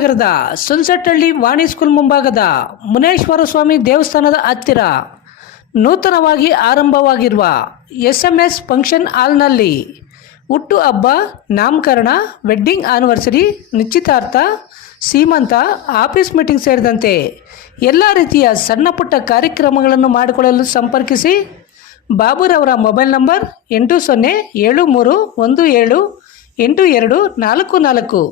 ನಗರದ ಸುನ್ಸೆಟ್ಟಹಳ್ಳಿ ವಾಣಿ ಸ್ಕೂಲ್ ಮುಂಭಾಗದ ಮುನೇಶ್ವರ ಸ್ವಾಮಿ ದೇವಸ್ಥಾನದ ಹತ್ತಿರ ನೂತನವಾಗಿ ಆರಂಭವಾಗಿರುವ SMS ಫಂಕ್ಷನ್ ಹಾಲ್ನಲ್ಲಿ ಹುಟ್ಟು ಹಬ್ಬ, ನಾಮಕರಣ, ವೆಡ್ಡಿಂಗ್ ಆನಿವರ್ಸರಿ, ನಿಶ್ಚಿತಾರ್ಥ, ಸೀಮಂತ, ಆಫೀಸ್ ಮೀಟಿಂಗ್ ಸೇರಿದಂತೆ ಎಲ್ಲ ರೀತಿಯ ಸಣ್ಣ ಪುಟ್ಟ ಕಾರ್ಯಕ್ರಮಗಳನ್ನು ಮಾಡಿಕೊಳ್ಳಲು ಸಂಪರ್ಕಿಸಿ. ಬಾಬುರವರ ಮೊಬೈಲ್ ನಂಬರ್ 8073178244.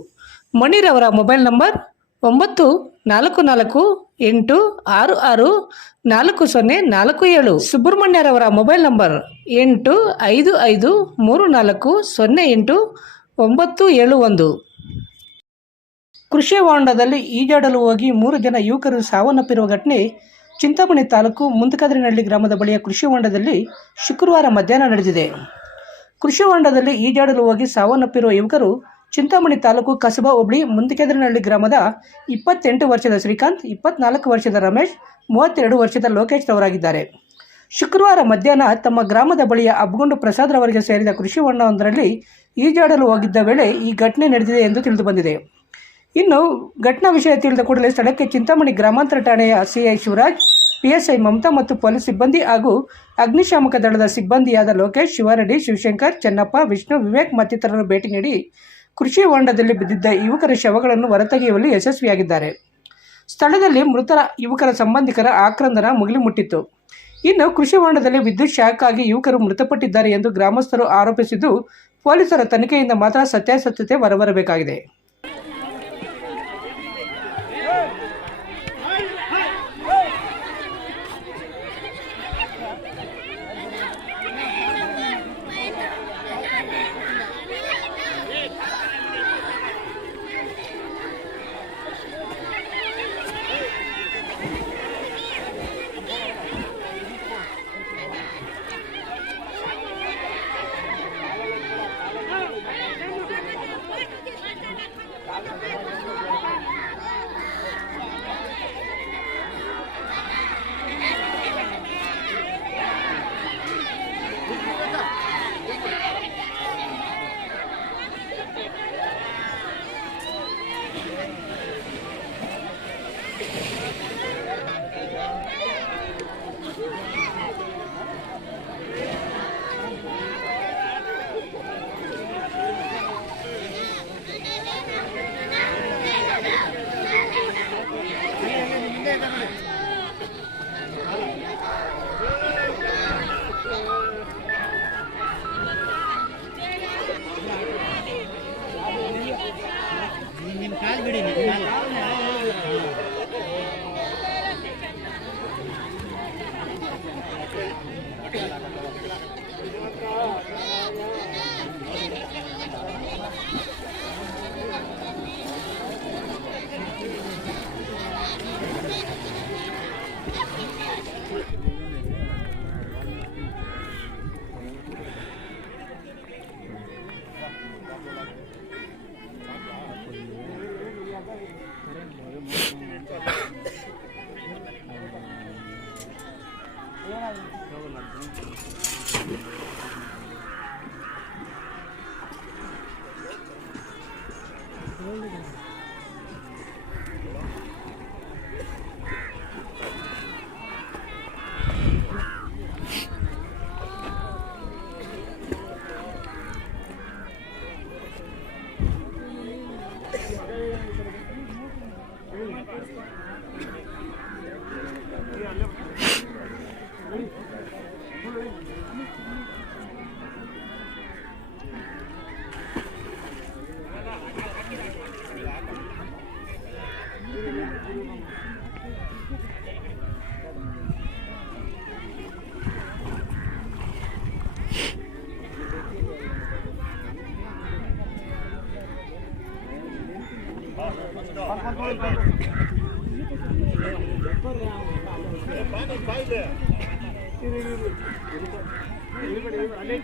ಮಣಿರವರ ಮೊಬೈಲ್ ನಂಬರ್ 9448664047. ಸುಬ್ರಹ್ಮಣ್ಯರವರ ಮೊಬೈಲ್ ನಂಬರ್ 8554089771. ಕೃಷಿ ಹೊಂಡದಲ್ಲಿ ಈಜಾಡಲು ಹೋಗಿ 3 ಜನ ಯುವಕರು ಸಾವನ್ನಪ್ಪಿರುವ ಘಟನೆ ಚಿಂತಾಮಣಿ ತಾಲೂಕು ಮುಂದಕದ್ರಿನಹಳ್ಳಿ ಗ್ರಾಮದ ಬಳಿಯ ಕೃಷಿ ಹೊಂಡದಲ್ಲಿ ಶುಕ್ರವಾರ ಮಧ್ಯಾಹ್ನ ನಡೆದಿದೆ. ಕೃಷಿ ಹೊಂಡದಲ್ಲಿ ಈಜಾಡಲು ಹೋಗಿ ಸಾವನ್ನಪ್ಪಿರುವ ಯುವಕರು ಚಿಂತಾಮಣಿ ತಾಲೂಕು ಕಸಬಾ ಹೋಬಳಿ ಮುಂದಕದ್ರಿನಹಳ್ಳಿ ಗ್ರಾಮದ 28 ವರ್ಷದ ಶ್ರೀಕಾಂತ್, 24 ವರ್ಷದ ರಮೇಶ್, 32 ವರ್ಷದ ಲೋಕೇಶ್ ರವರಾಗಿದ್ದಾರೆ. ಶುಕ್ರವಾರ ಮಧ್ಯಾಹ್ನ ತಮ್ಮ ಗ್ರಾಮದ ಬಳಿಯ ಅಬ್ಗೊಂಡು ಪ್ರಸಾದ್ ರವರಿಗೆ ಸೇರಿದ ಕೃಷಿ ಹೊಂಡವೊಂದರಲ್ಲಿ ಈಜಾಡಲು ಹೋಗಿದ್ದ ವೇಳೆ ಈ ಘಟನೆ ನಡೆದಿದೆ ಎಂದು ತಿಳಿದು ಬಂದಿದೆ. ಇನ್ನು ಘಟನಾ ವಿಷಯ ತಿಳಿದ ಕೂಡಲೇ ಸ್ಥಳಕ್ಕೆ ಚಿಂತಾಮಣಿ ಗ್ರಾಮಾಂತರ ಠಾಣೆಯ CI ಶಿವರಾಜ್, PSI ಮಮತಾ ಮತ್ತು ಪೊಲೀಸ್ ಸಿಬ್ಬಂದಿ ಹಾಗೂ ಅಗ್ನಿಶಾಮಕ ದಳದ ಸಿಬ್ಬಂದಿಯಾದ ಲೋಕೇಶ್, ಶಿವಾರೆಡ್ಡಿ, ಶಿವಶಂಕರ್, ಚೆನ್ನಪ್ಪ, ವಿಷ್ಣು, ವಿವೇಕ್ ಮತ್ತಿತರರು ಭೇಟಿ ನೀಡಿ ಕೃಷಿ ಹೊಂಡದಲ್ಲಿ ಬಿದ್ದಿದ್ದ ಯುವಕರ ಶವಗಳನ್ನು ಹೊರತೆಗೆಯುವಲ್ಲಿ ಯಶಸ್ವಿಯಾಗಿದ್ದಾರೆ. ಸ್ಥಳದಲ್ಲಿ ಮೃತರ ಯುವಕರ ಸಂಬಂಧಿಕರ ಆಕ್ರಂದನ ಮುಗಿಲು ಮುಟ್ಟಿತ್ತು. ಇನ್ನು ಕೃಷಿ ಹೊಂಡದಲ್ಲಿ ವಿದ್ಯುತ್ ಶಾಕ್ ಆಗಿ ಯುವಕರು ಮೃತಪಟ್ಟಿದ್ದಾರೆ ಎಂದು ಗ್ರಾಮಸ್ಥರು ಆರೋಪಿಸಿದ್ದು, ಪೊಲೀಸರ ತನಿಖೆಯಿಂದ ಮಾತ್ರ ಸತ್ಯಾಸತ್ಯತೆ ಹೊರಬರಬೇಕಾಗಿದೆ. ಅಲ್ಲೇ